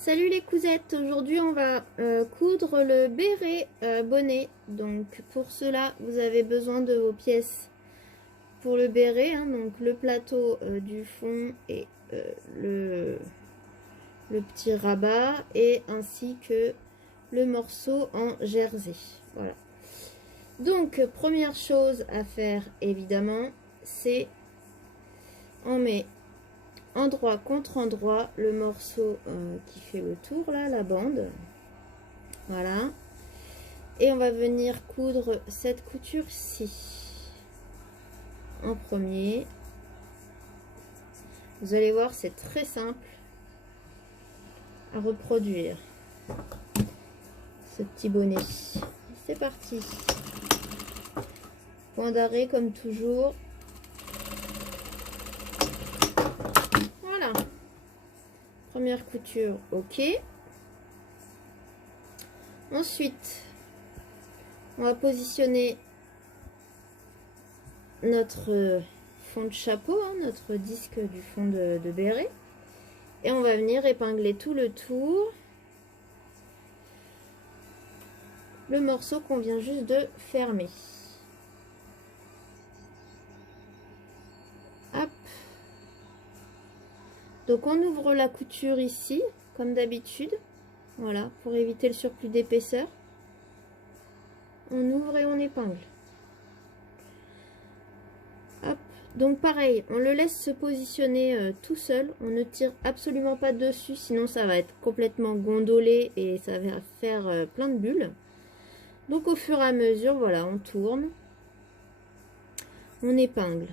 Salut les cousettes, aujourd'hui on va coudre le béret bonnet. Donc pour cela vous avez besoin de vos pièces pour le béret, hein, donc le plateau du fond et le petit rabat et ainsi que le morceau en jersey. Voilà. Donc première chose à faire évidemment, c'est on met endroit contre endroit le morceau qui fait le tour là, la bande. Voilà. Et on va venir coudre cette couture-ci en premier. Vous allez voir, c'est très simple à reproduire ce petit bonnet. C'est parti. Point d'arrêt comme toujours. Voilà. Première couture, ok. Ensuite, on va positionner notre fond de chapeau, hein, notre disque du fond de béret. Et on va venir épingler tout le tour. Le morceau qu'on vient juste de fermer. Hop. Donc on ouvre la couture ici, comme d'habitude. Voilà, pour éviter le surplus d'épaisseur. On ouvre et on épingle. Hop. Donc pareil, on le laisse se positionner tout seul. On ne tire absolument pas dessus, sinon ça va être complètement gondolé et ça va faire plein de bulles. Donc au fur et à mesure, voilà, on tourne. On épingle.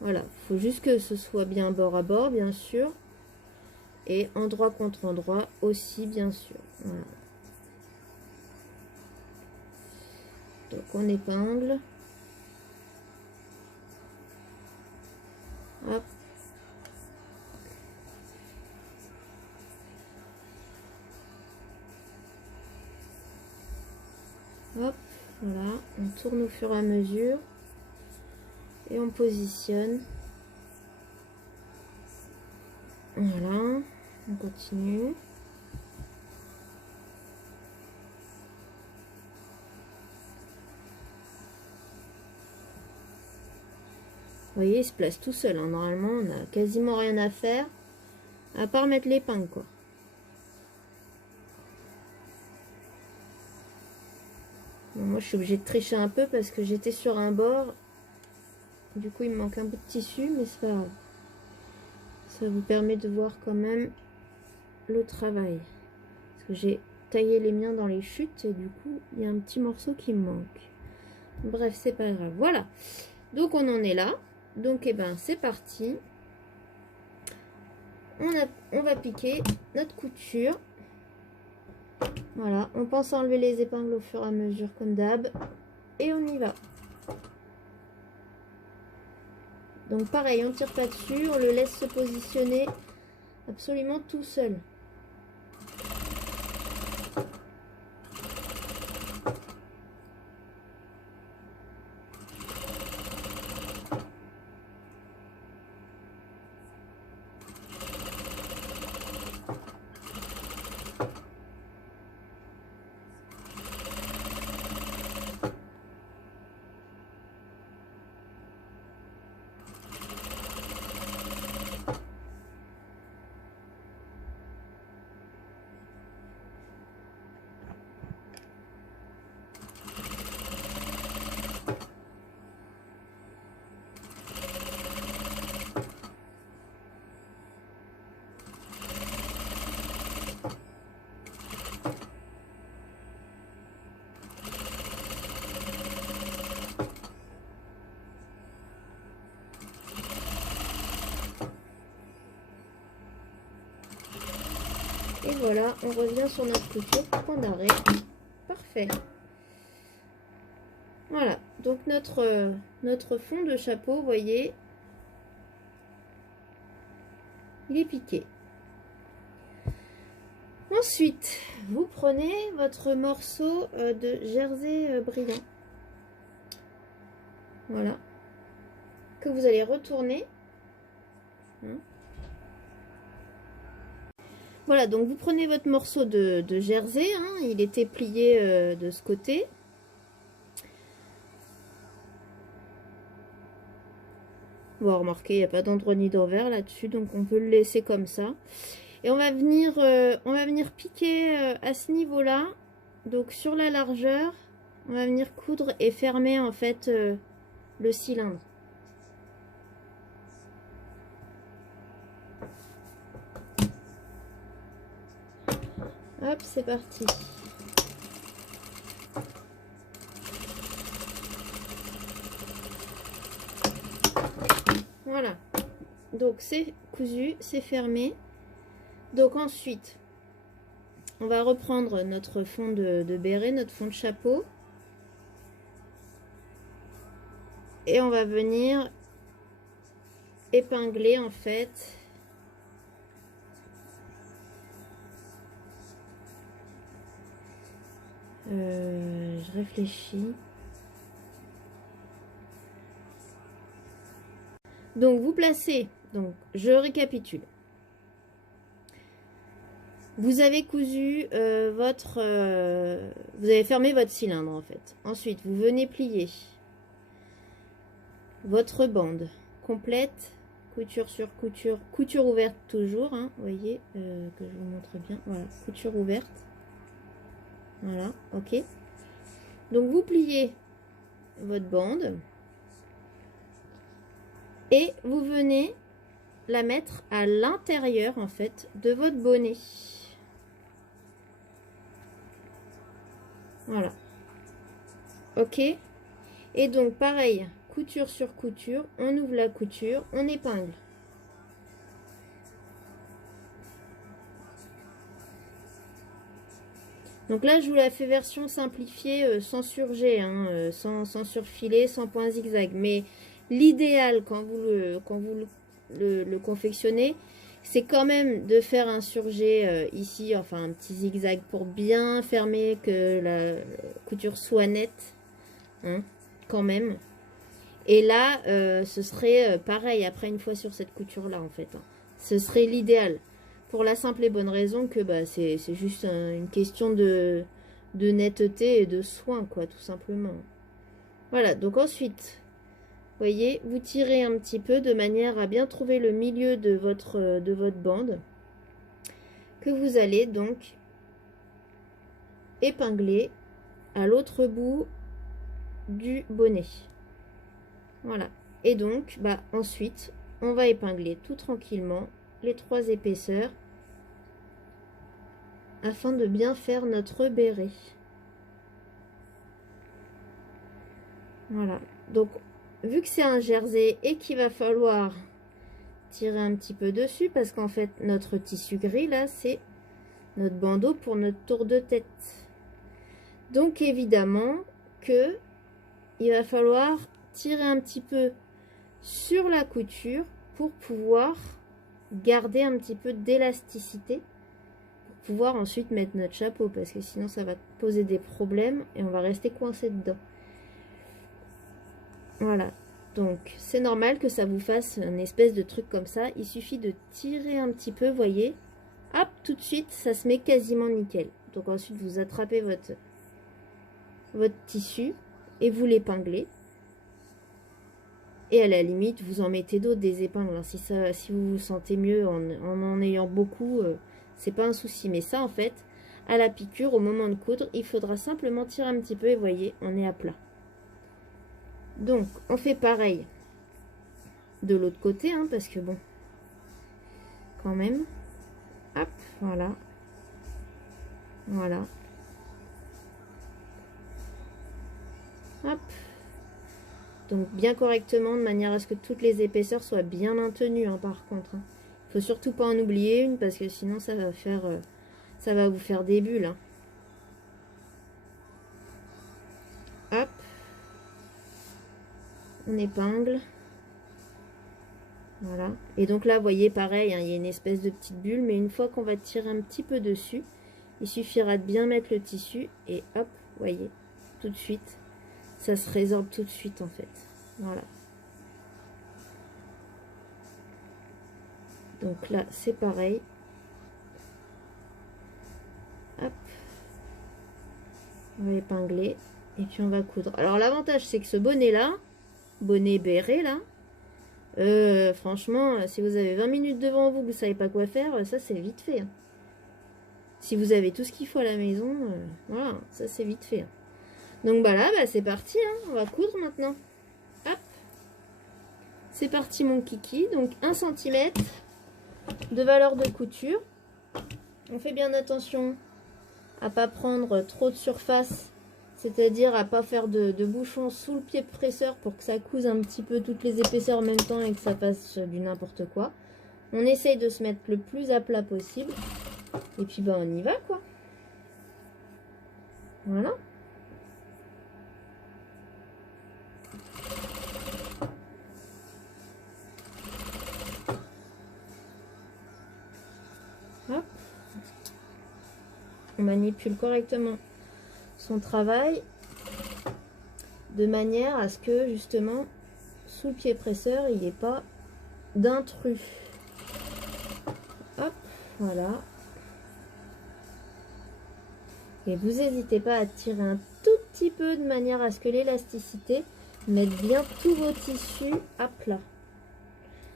Voilà, il faut juste que ce soit bien bord à bord, bien sûr. Et endroit contre endroit aussi, bien sûr. Voilà. Donc on épingle. Hop. Hop, voilà, on tourne au fur et à mesure. Et on positionne. Voilà, on continue. Vous voyez, il se place tout seul, hein. Normalement, on n'a quasiment rien à faire, à part mettre l'épingle, quoi. Bon, moi, je suis obligée de tricher un peu parce que j'étais sur un bord. Du coup, il me manque un bout de tissu, mais c'est pas grave. Ça vous permet de voir quand même le travail. Parce que j'ai taillé les miens dans les chutes et du coup, il y a un petit morceau qui me manque. Bref, c'est pas grave. Voilà. Donc, on en est là. Donc, eh ben, c'est parti. On va piquer notre couture. Voilà, on pense enlever les épingles au fur et à mesure comme d'hab. Et on y va. Donc pareil, on tire pas dessus, on le laisse se positionner absolument tout seul. Et voilà, on revient sur notre couture, point d'arrêt. Parfait. Voilà, donc notre fond de chapeau, vous voyez, il est piqué. Ensuite, vous prenez votre morceau de jersey brillant. Voilà. Que vous allez retourner. Voilà, donc vous prenez votre morceau de jersey, hein, il était plié de ce côté. Bon, remarquez, il n'y a pas d'endroit ni d'envers là-dessus, donc on peut le laisser comme ça. Et on va venir piquer à ce niveau-là, donc sur la largeur, on va venir coudre et fermer en fait le cylindre. Hop, c'est parti. Voilà. Donc c'est cousu, c'est fermé. Donc ensuite, on va reprendre notre fond de béret, notre fond de chapeau. Et on va venir épingler en fait je réfléchis. Donc vous placez, donc je récapitule. Vous avez cousu vous avez fermé votre cylindre en fait. Ensuite, vous venez plier votre bande complète, couture sur couture, couture ouverte toujours, hein, vous voyez que je vous montre bien. Voilà, couture ouverte. Voilà, ok. Donc vous pliez votre bande et vous venez la mettre à l'intérieur en fait de votre bonnet. Voilà. Ok. Et donc pareil, couture sur couture, on ouvre la couture, on épingle. Donc là, je vous la fais version simplifiée, sans surjet, hein, sans surfilet, sans point zigzag. Mais l'idéal quand vous le confectionnez, c'est quand même de faire un surjet ici, enfin un petit zigzag pour bien fermer, que la couture soit nette, hein, quand même. Et là, ce serait pareil, après une fois sur cette couture-là, en fait. Hein. Ce serait l'idéal. Pour la simple et bonne raison que bah, c'est juste une question de netteté et de soin, quoi, tout simplement. Voilà, donc ensuite, vous voyez, vous tirez un petit peu de manière à bien trouver le milieu de votre bande, que vous allez donc épingler à l'autre bout du bonnet. Voilà. Et donc, bah, ensuite, on va épingler tout tranquillement les 3 épaisseurs afin de bien faire notre béret. Voilà. Donc, vu que c'est un jersey et qu'il va falloir tirer un petit peu dessus, parce qu'en fait, notre tissu gris, là, c'est notre bandeau pour notre tour de tête. Donc, évidemment que il va falloir tirer un petit peu sur la couture pour pouvoir garder un petit peu d'élasticité pour pouvoir ensuite mettre notre chapeau, parce que sinon ça va poser des problèmes et on va rester coincé dedans. Voilà, donc c'est normal que ça vous fasse une espèce de truc comme ça. Il suffit de tirer un petit peu, voyez, hop, tout de suite ça se met quasiment nickel. Donc ensuite vous attrapez votre tissu et vous l'épinglez. Et à la limite, vous en mettez d'autres, des épingles. Hein. Si vous vous sentez mieux en ayant beaucoup, c'est pas un souci. Mais ça, en fait, à la piqûre, au moment de coudre, il faudra simplement tirer un petit peu et voyez, on est à plat. Donc, on fait pareil de l'autre côté, hein, parce que bon, quand même. Hop, voilà. Voilà. Hop. Donc bien correctement, de manière à ce que toutes les épaisseurs soient bien maintenues, hein, par contre. Hein. Faut surtout pas en oublier une, parce que sinon ça va faire, ça va vous faire des bulles. Hein. Hop. On épingle. Voilà. Et donc là, vous voyez, pareil, hein, il y a une espèce de petite bulle, mais une fois qu'on va tirer un petit peu dessus, il suffira de bien mettre le tissu et hop, vous voyez, tout de suite, ça se résorbe tout de suite en fait. Voilà. Donc là, c'est pareil. Hop. On va épingler. Et puis on va coudre. Alors l'avantage c'est que ce bonnet là, bonnet béret là, franchement, si vous avez 20 minutes devant vous, que vous savez pas quoi faire, ça c'est vite fait. Hein. Si vous avez tout ce qu'il faut à la maison, voilà, ça c'est vite fait. Hein. Donc bah là, c'est parti, hein. On va coudre maintenant. Hop. C'est parti mon kiki. Donc 1 cm de valeur de couture. On fait bien attention à pas prendre trop de surface, c'est-à-dire à pas faire de bouchon sous le pied presseur pour que ça couse un petit peu toutes les épaisseurs en même temps et que ça fasse du n'importe quoi. On essaye de se mettre le plus à plat possible. Et puis on y va quoi. Voilà. Hop. On manipule correctement son travail de manière à ce que justement sous le pied presseur il n'y ait pas d'intrus. Hop, voilà. Et vous n'hésitez pas à tirer un tout petit peu de manière à ce que l'élasticité mette bien tous vos tissus à plat.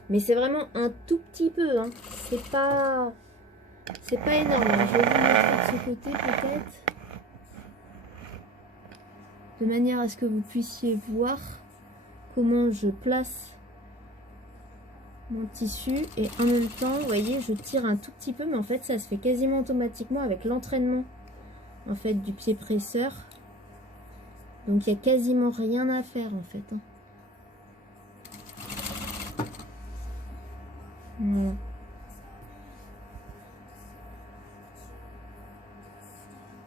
Mais c'est vraiment un tout petit peu, hein. C'est pas énorme. Je vais vous montrer de ce côté peut-être. De manière à ce que vous puissiez voir comment je place mon tissu. Et en même temps, vous voyez, je tire un tout petit peu. Mais en fait, ça se fait quasiment automatiquement avec l'entraînement en fait du pied presseur. Donc, il n'y a quasiment rien à faire en fait. Hein. Voilà.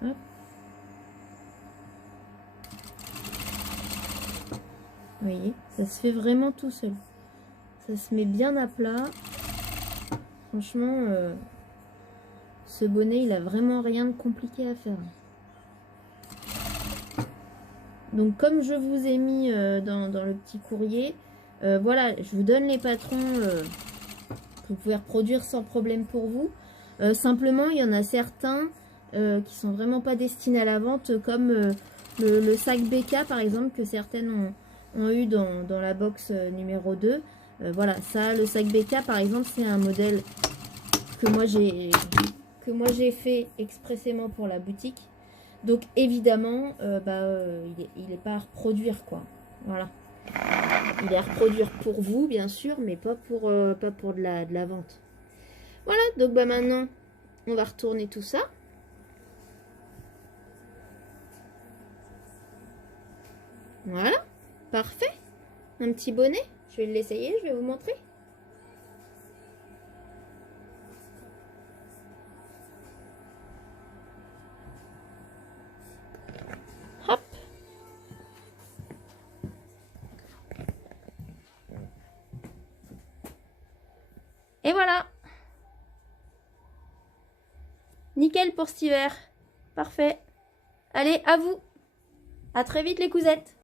Hop. Vous voyez, ça se fait vraiment tout seul. Ça se met bien à plat. Franchement, ce bonnet, il a vraiment rien de compliqué à faire. Donc, comme je vous ai mis dans le petit courrier, voilà, je vous donne les patrons que vous pouvez reproduire sans problème pour vous. Simplement, il y en a certains qui sont vraiment pas destinés à la vente, comme le sac BK par exemple, que certaines ont eu dans la box numéro 2. Voilà, ça, le sac BK par exemple, c'est un modèle que moi j'ai fait expressément pour la boutique. Donc évidemment, il n'est pas à reproduire quoi. Voilà. Il est à reproduire pour vous bien sûr, mais pas pour de la vente. Voilà, donc maintenant, on va retourner tout ça. Voilà, parfait. Un petit bonnet. Je vais l'essayer, je vais vous montrer. Hop. Et voilà. Nickel pour cet hiver. Parfait. Allez, à vous. À très vite les cousettes.